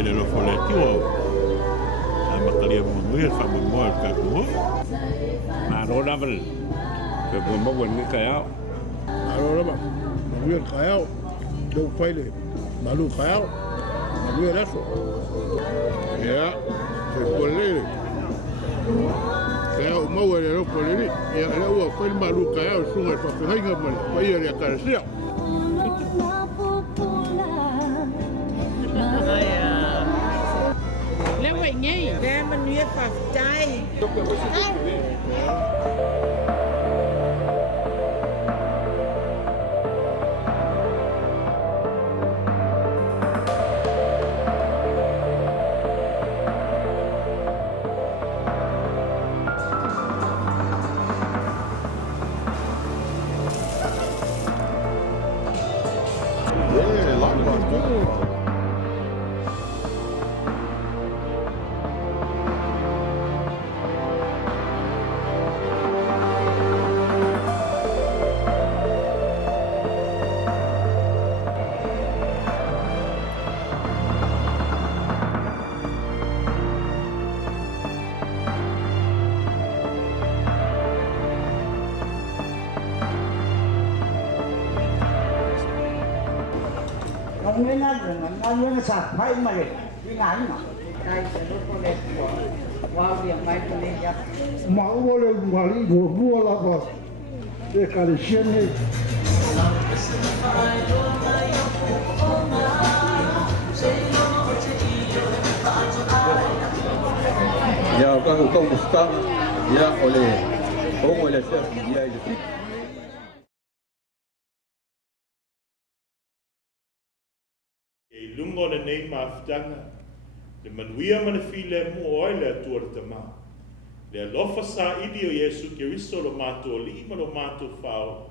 ele lo fole tio. Makalia mo ngir fa mo mo ka ko. Arona bel. Ke mo mo ni kaya. Arona ba. Ngir kaya. Do pele. Malu kaya. Ngir eso. Ya. Se pole. Kaya mo ele lo pole ni. Ya ele o pele malu kaya sunga fa fa nga mo. Pa ia ya Carson.แล้วไว้ไงแม่มันเวียนปากใจNgân sạc phải mà để cái ngắn mà đây sẽ nó có đẹp vào điểm máy của mình nhá Máu vô lên vào đi mua là vào để cả để xiên đi ya kau buscar ya oleh Sept ya itu lungo le nei maftanga le manuia ma le file mo oi le atua le tama le alofa sa idi o Yesu Keristo lo mato li ma lo mato fao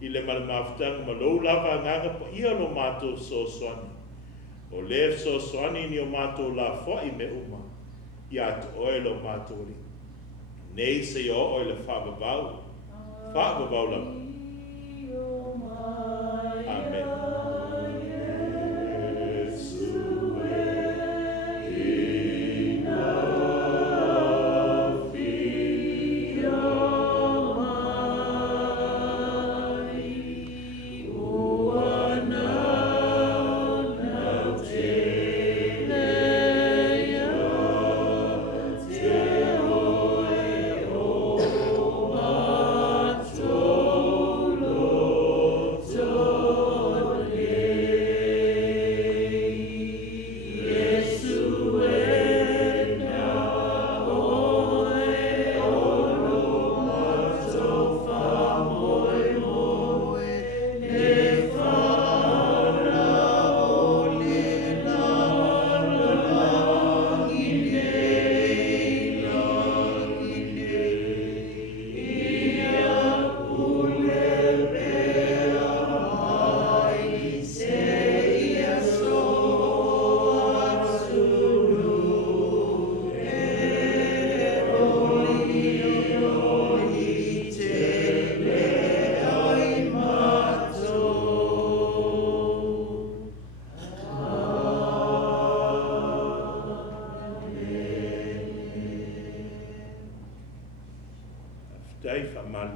i le mal maftanga ma lo lava nganga pa ia lo mato so soani o le so soani ni o mato la fo i me uma ia to oi lo mato li nei se o oi le fa babau la amen.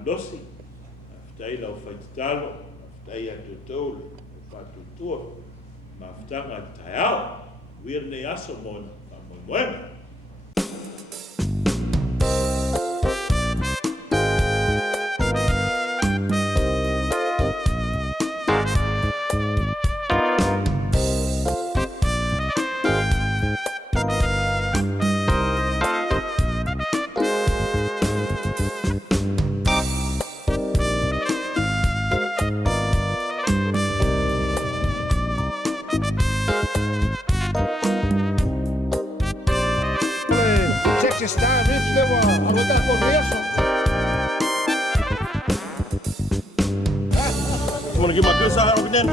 Dosi, aftai la ufaitalo, aftai atutole, ufatutua, maftanga tayao, wirne yaso mona, mamoema. Está listo a votar por eso. Como que uma coisa ordem.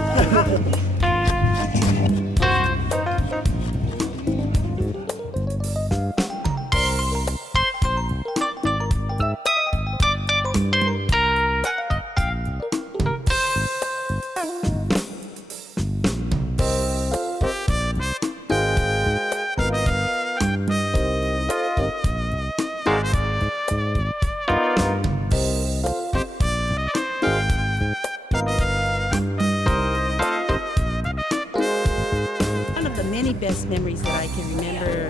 many best memories that I can remember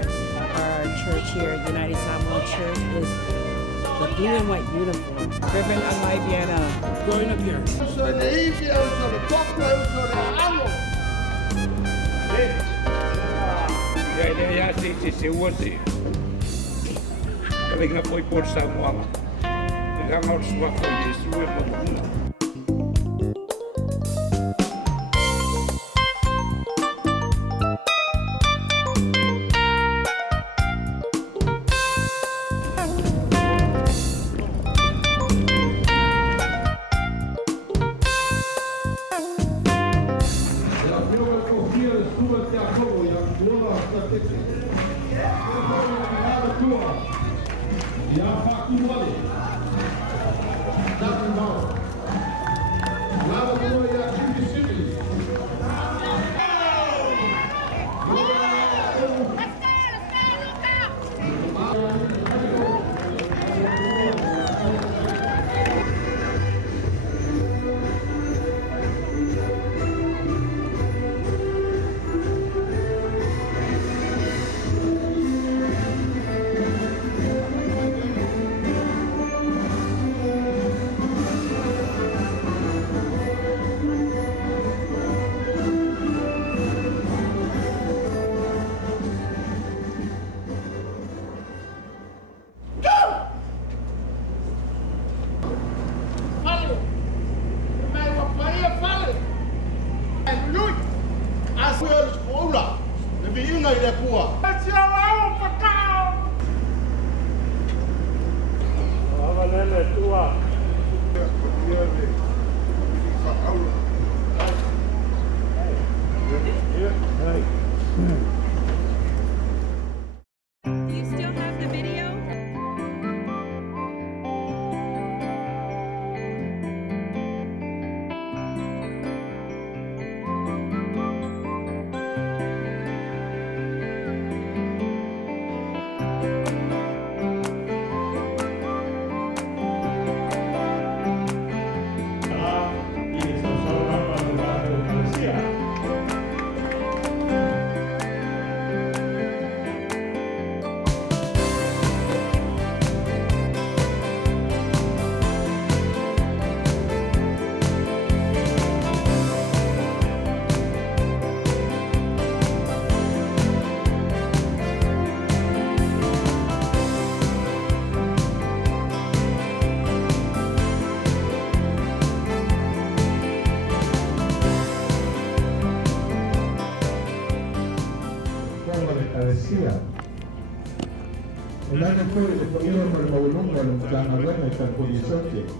our church here at United Samoan Church is the blue and white uniform. Living on my Viena, growing up here. So the easy, so the top, so the alo. Ja, se uosi. Kalinga foi por Samoan. Nga ngor suwa foi Yesu e Mauelua. Do you still have the video? El año fue escogido por el Mauelua, el Galoane, el Tagiilima.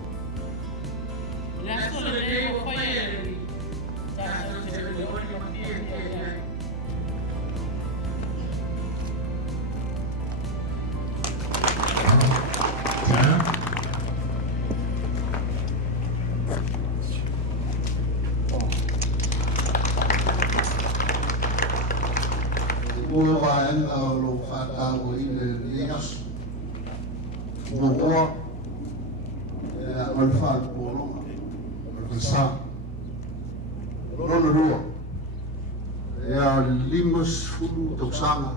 Limus fulu toksanga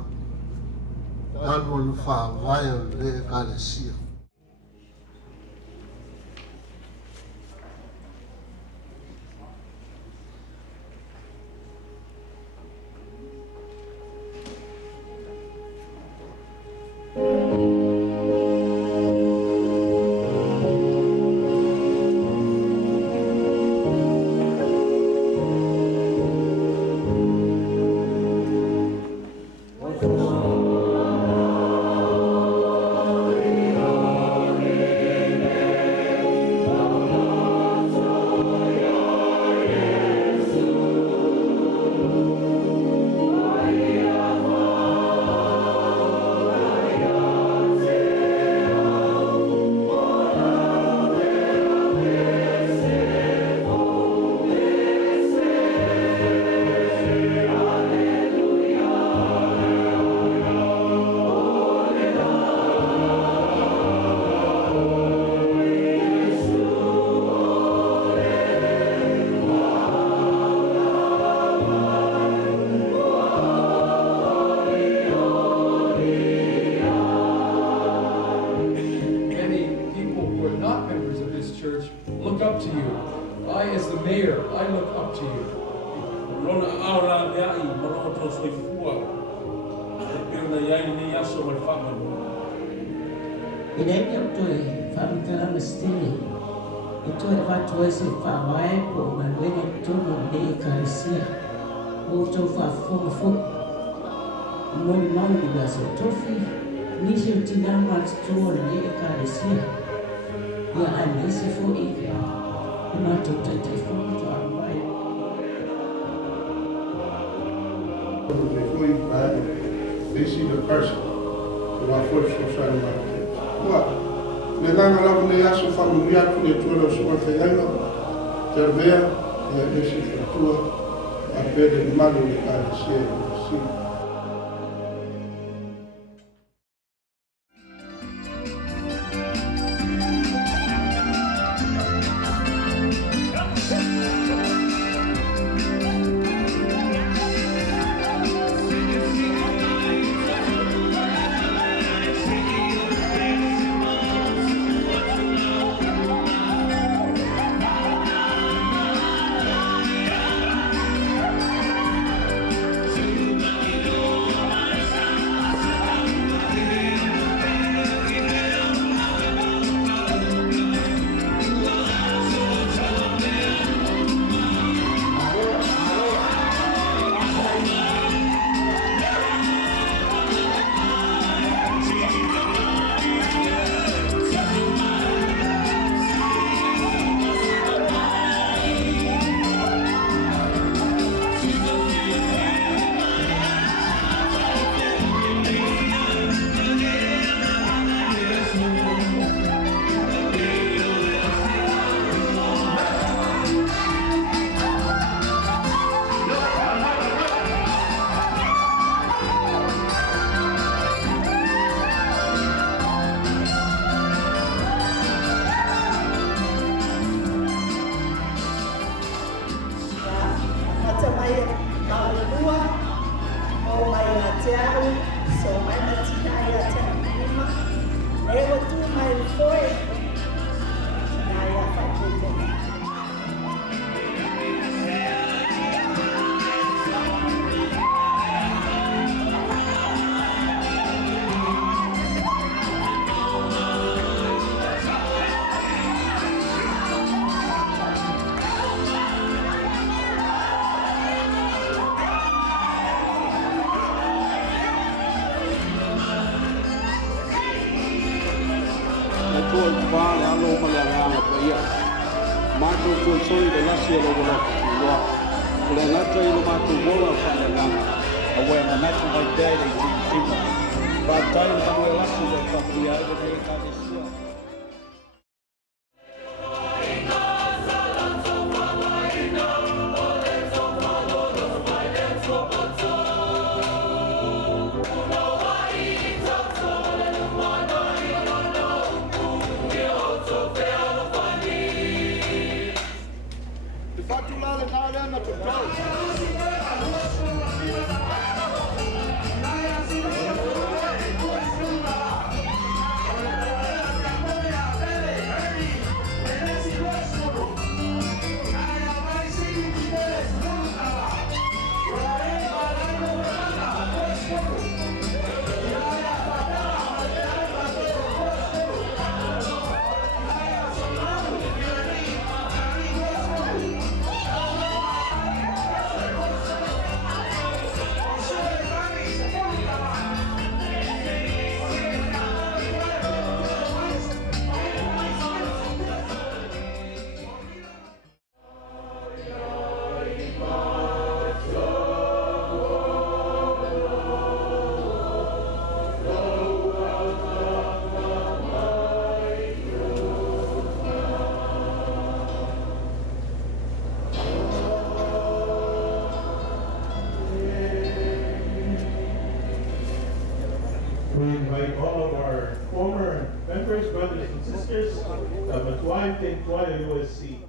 dalwal fa vaya le kalesia. Oh Elia toi whamitara stili. E toi watu ese whawae po manuene tono le ekaresia. O tau whafonga foku. Mori mau ni gasa tofi. Nisi o tinama ati tono le ekaresia. Ia anese fo ike. Mato tete foku to amai. Before you buy it, they see the person. But our first will try to like it. What? Le langa lava le aso familia tu le tua so te langa. Tervea, e desi tua a pede di malo le cara si. Mauelua, o mai Ateau, so mai Matagiese Tagiilima, ewa tu mai foi, na ia whakute. Vale, alo malanga pa ia. Mato ko soi de lasi alo wala wa. Le nata i mato bola fa nga. Awe na nata vai dele ti. Ba tai na mo lasi de fa ia de ka de sua. We invite all of our former members, brothers and sisters of Matuai Te Tuai USC.